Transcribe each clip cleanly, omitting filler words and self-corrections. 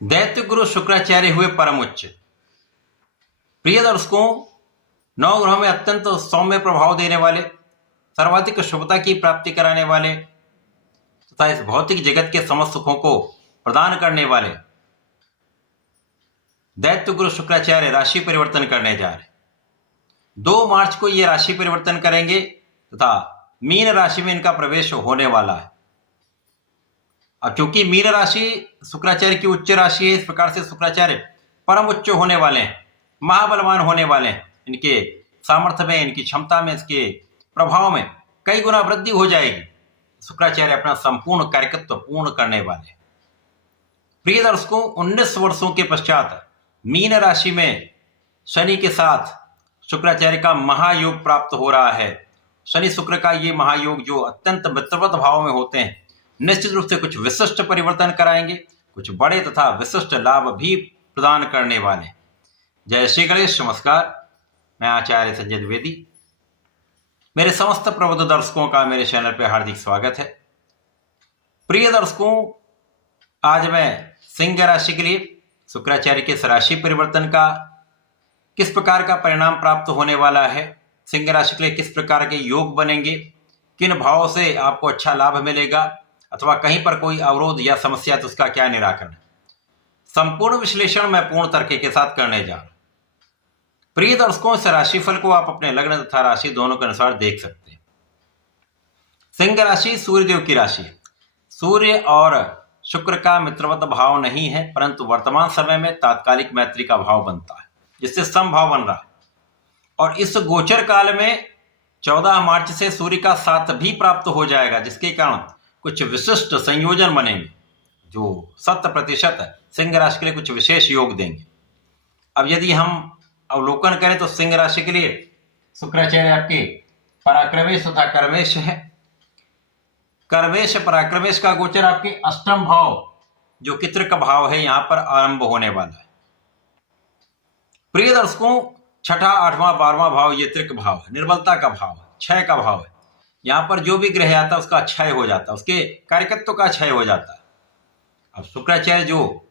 दैत्य गुरु शुक्राचार्य हुए परम उच्च। प्रिय दर्शकों, नौ ग्रहों में अत्यंत सौम्य प्रभाव देने वाले, सर्वाधिक शुभता की प्राप्ति कराने वाले तथा इस भौतिक जगत के समस्त सुखों को प्रदान करने वाले दैत्य गुरु शुक्राचार्य राशि परिवर्तन करने जा रहे। 2 मार्च को ये राशि परिवर्तन करेंगे तथा मीन राशि में इनका प्रवेश होने वाला है। अब क्योंकि मीन राशि शुक्राचार्य की उच्च राशि है, इस प्रकार से शुक्राचार्य परम उच्च होने वाले हैं, महाबलवान होने वाले हैं। इनके सामर्थ्य में, इनकी क्षमता में, इसके प्रभाव में कई गुना वृद्धि हो जाएगी। शुक्राचार्य अपना संपूर्ण कार्यकत्व पूर्ण करने वाले। प्रिय दर्शकों, 19 वर्षों के पश्चात मीन राशि में शनि के साथ शुक्राचार्य का महायोग प्राप्त हो रहा है। शनि शुक्र का ये महायोग जो अत्यंत मित्रवत भाव में होते हैं, निश्चित रूप से कुछ विशिष्ट परिवर्तन कराएंगे, कुछ बड़े तथा विशिष्ट लाभ भी प्रदान करने वाले। जय श्री गणेश। नमस्कार, मैं आचार्य संजय द्विवेदी। मेरे समस्त प्रबुद्ध दर्शकों का मेरे चैनल पर हार्दिक स्वागत है। प्रिय दर्शकों, आज मैं सिंह राशि के लिए शुक्राचार्य के इस राशि परिवर्तन का किस प्रकार का परिणाम प्राप्त होने वाला है, सिंह राशि के लिए किस प्रकार के योग बनेंगे, किन भावों से आपको अच्छा लाभ मिलेगा अथवा कहीं पर कोई अवरोध या समस्या तो उसका क्या निराकरण, संपूर्ण विश्लेषण मैं पूर्ण तर्क के साथ करने जा रहा हूं। प्रिय दर्शकों, इस राशिफल को आप अपने लग्न तथा राशि दोनों के अनुसार देख सकते हैं। सिंह राशि सूर्यदेव की राशि है। सूर्य और शुक्र का मित्रवत भाव नहीं है, परंतु वर्तमान समय में तात्कालिक मैत्री का भाव बनता है, जिससे समभाव बन रहा है। और इस गोचर काल में 14 मार्च से सूर्य का साथ भी प्राप्त हो जाएगा, जिसके कारण कुछ विशिष्ट संयोजन बनेंगे जो 100% सिंह राशि के लिए कुछ विशेष योग देंगे। अब यदि हम अवलोकन करें तो सिंह राशि के लिए शुक्राचार्य आपके पराक्रमेश तथा कर्मेश है। कर्मेश पराक्रमेश का गोचर आपके अष्टम भाव जो कि तृक भाव है, यहां पर आरंभ होने वाला है। प्रिय दर्शकों, 6ठा 8वां 12वां भाव ये तृक भाव है, निर्बलता का भाव है, क्षय का भाव है। यहां पर जो भी ग्रह आता है उसका क्षय हो जाता है, उसके कार्यकत्व का क्षय हो जाता है। अब शुक्राचार्य जो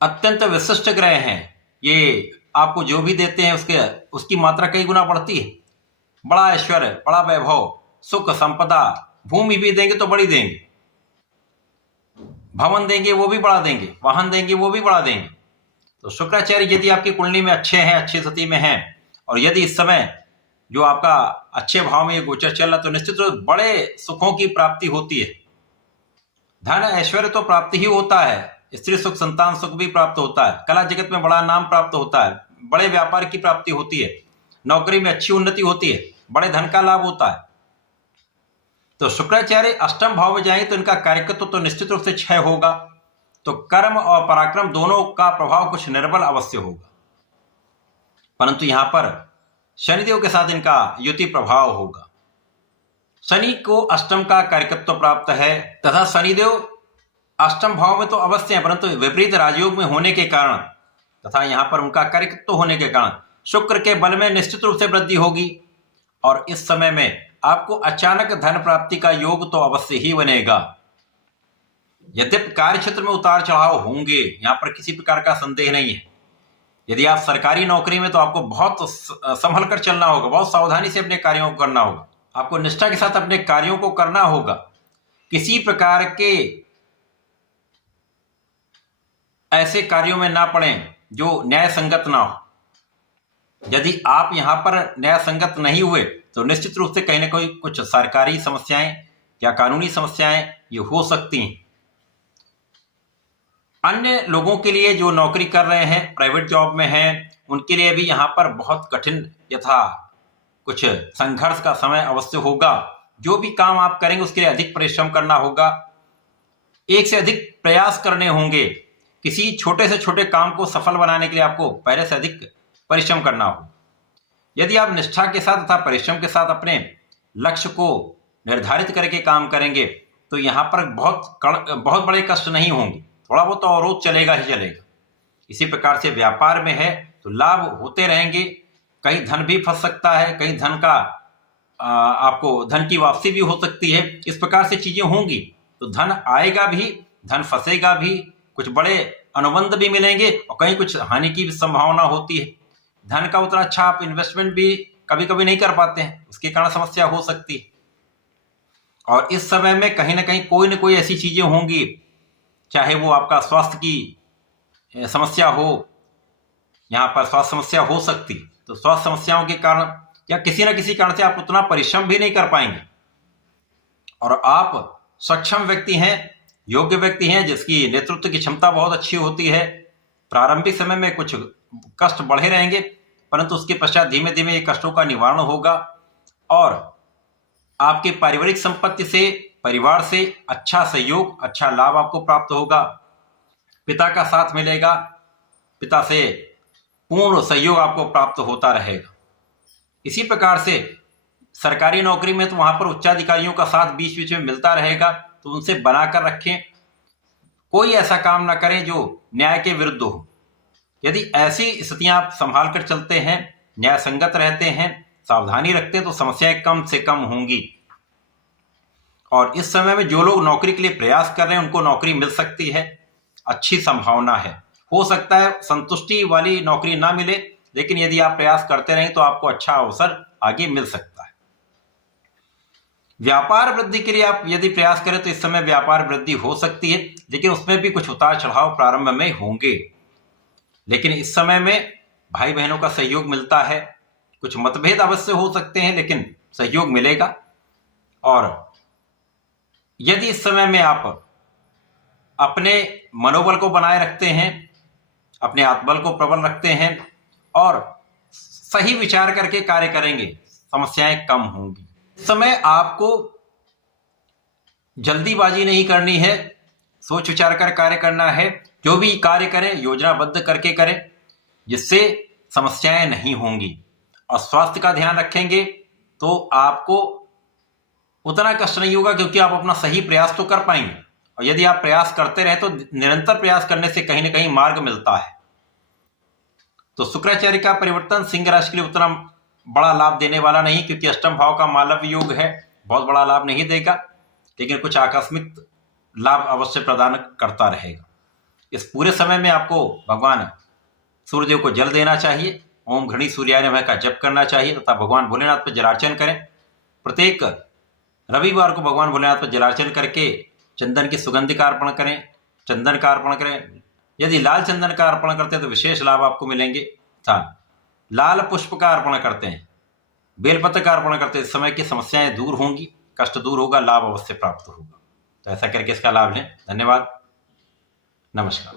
अत्यंत विशिष्ट ग्रह हैं, ये आपको जो भी देते हैं उसकी मात्रा कई गुना बढ़ती है। बड़ा ऐश्वर्य, बड़ा वैभव, सुख संपदा, भूमि भी देंगे तो बड़ी देंगे, भवन देंगे वो भी बड़ा देंगे, वाहन देंगे वो भी बड़ा देंगे। तो शुक्राचार्य यदि आपकी कुंडली में अच्छे हैं, अच्छी स्थिति में हैं, और यदि इस समय जो आपका अच्छे भाव में ये गोचर चल रहा, तो निश्चित रूप से बड़े सुखों की प्राप्ति होती है। धन ऐश्वर्य तो प्राप्ति ही होता है, स्त्री सुख, संतान सुख भी प्राप्त होता है, कला जगत में बड़ा नाम प्राप्त होता है, बड़े व्यापार की प्राप्ति होती है, नौकरी में अच्छी उन्नति होती है, बड़े धन का लाभ होता है। तो शुक्राचार्य अष्टम भाव में जाएंगे तो इनका कार्यकत्व तो निश्चित रूप से क्षय होगा, तो कर्म और पराक्रम दोनों का प्रभाव कुछ निर्बल अवश्य होगा। परंतु यहां पर शनिदेव के साथ इनका युति प्रभाव होगा। शनि को अष्टम का कार्यकत्व प्राप्त है तथा शनिदेव अष्टम भाव में तो अवश्य है, परंतु विपरीत राजयोग में होने के कारण तथा यहां पर उनका कार्यकत्व होने के कारण शुक्र के बल में निश्चित रूप से वृद्धि होगी। और इस समय में आपको अचानक धन प्राप्ति का योग तो अवश्य ही बनेगा। यद्यपि कार्य क्षेत्र में उतार चढ़ाव होंगे, यहां पर किसी प्रकार का संदेह नहीं है। यदि आप सरकारी नौकरी में तो आपको बहुत संभल कर चलना होगा, बहुत सावधानी से अपने कार्यों को करना होगा, आपको निष्ठा के साथ अपने कार्यों को करना होगा। किसी प्रकार के ऐसे कार्यों में ना पड़ें जो न्याय संगत ना हो। यदि आप यहां पर न्याय संगत नहीं हुए तो निश्चित रूप से कहीं ना कहीं कुछ सरकारी समस्याएं या कानूनी समस्याएं ये हो सकती हैं। अन्य लोगों के लिए जो नौकरी कर रहे हैं, प्राइवेट जॉब में हैं, उनके लिए भी यहाँ पर बहुत कठिन यथा कुछ संघर्ष का समय अवश्य होगा। जो भी काम आप करेंगे उसके लिए अधिक परिश्रम करना होगा, एक से अधिक प्रयास करने होंगे। किसी छोटे से छोटे काम को सफल बनाने के लिए आपको पहले से अधिक परिश्रम करना होगा। यदि आप निष्ठा के साथ तथा परिश्रम के साथ अपने लक्ष्य को निर्धारित करके काम करेंगे तो यहाँ पर बहुत बड़े कष्ट नहीं होंगे, थोड़ा बहुत अवरोध चलेगा ही चलेगा। इसी प्रकार से व्यापार में है तो लाभ होते रहेंगे, कहीं धन भी फंस सकता है, कहीं धन का आपको धन की वापसी भी हो सकती है। इस प्रकार से चीजें होंगी तो धन आएगा भी, धन फंसेगा भी, कुछ बड़े अनुबंध भी मिलेंगे और कहीं कुछ हानि की भी संभावना होती है। धन का उतना अच्छा आप इन्वेस्टमेंट भी कभी कभी नहीं कर पाते हैं, उसके कारण समस्या हो सकती है। और इस समय में कहीं ना कहीं कोई ना कोई ऐसी चीजें होंगी, चाहे वो आपका स्वास्थ्य की समस्या हो, यहाँ पर स्वास्थ्य समस्या हो सकती, तो स्वास्थ्य समस्याओं के कारण या किसी न किसी कारण से आप उतना परिश्रम भी नहीं कर पाएंगे और आप सक्षम व्यक्ति हैं, योग्य व्यक्ति हैं, जिसकी नेतृत्व की क्षमता बहुत अच्छी होती है। प्रारंभिक समय में कुछ कष्ट बढ़े रहेंगे, परंतु उसके पश्चात धीमे धीमे ये कष्टों का निवारण होगा और आपके पारिवारिक संपत्ति से, परिवार से अच्छा सहयोग, अच्छा लाभ आपको प्राप्त होगा। पिता का साथ मिलेगा, पिता से पूर्ण सहयोग आपको प्राप्त होता रहेगा। इसी प्रकार से सरकारी नौकरी में तो वहां पर उच्चाधिकारियों का साथ बीच बीच में मिलता रहेगा, तो उनसे बनाकर रखें। कोई ऐसा काम ना करें जो न्याय के विरुद्ध हो। यदि ऐसी स्थितियां आप संभाल कर चलते हैं, न्याय संगत रहते हैं, सावधानी रखते हैं, तो समस्याएं कम से कम होंगी। और इस समय में जो लोग नौकरी के लिए प्रयास कर रहे हैं उनको नौकरी मिल सकती है, अच्छी संभावना है। हो सकता है संतुष्टि वाली नौकरी ना मिले, लेकिन यदि आप प्रयास करते रहें तो आपको अच्छा अवसर आगे मिल सकता है। व्यापार वृद्धि के लिए आप यदि प्रयास करें तो इस समय व्यापार वृद्धि हो सकती है, लेकिन उसमें भी कुछ उतार चढ़ाव प्रारंभ में होंगे। लेकिन इस समय में भाई बहनों का सहयोग मिलता है, कुछ मतभेद अवश्य हो सकते हैं लेकिन सहयोग मिलेगा। और यदि इस समय में आप अपने मनोबल को बनाए रखते हैं, अपने आत्मबल को प्रबल रखते हैं और सही विचार करके कार्य करेंगे, समस्याएं कम होंगी। इस समय आपको जल्दीबाजी नहीं करनी है, सोच विचार कर कार्य करना है। जो भी कार्य करें योजनाबद्ध करके करें, जिससे समस्याएं नहीं होंगी। और स्वास्थ्य का ध्यान रखेंगे तो आपको उतना कष्ट नहीं होगा, क्योंकि आप अपना सही प्रयास तो कर पाएंगे। और यदि आप प्रयास करते रहे तो निरंतर प्रयास करने से कहीं ना कहीं मार्ग मिलता है। तो शुक्राचार्य का परिवर्तन सिंह राशि के लिए उतना बड़ा लाभ देने वाला नहीं, क्योंकि अष्टम भाव का मालव योग है, बहुत बड़ा लाभ नहीं देगा, लेकिन कुछ आकस्मिक लाभ अवश्य प्रदान करता रहेगा। इस पूरे समय में आपको भगवान सूर्यदेव को जल देना चाहिए, ओम घृणी सूर्याय नमः का जप करना चाहिए तथा भगवान भोलेनाथ पर जलार्चन करें। प्रत्येक रविवार को भगवान भोलेनाथ पर जलार्चन करके चंदन की सुगंधि का अर्पण करें, चंदन का अर्पण करें। यदि लाल चंदन का अर्पण करते हैं तो विशेष लाभ आपको मिलेंगे। लाल पुष्प का अर्पण करते हैं, बेलपत्र का अर्पण करते हैं, इस समय की समस्याएं दूर होंगी, कष्ट दूर होगा, लाभ अवश्य प्राप्त होगा। तो ऐसा करके इसका लाभ लें। धन्यवाद, नमस्कार।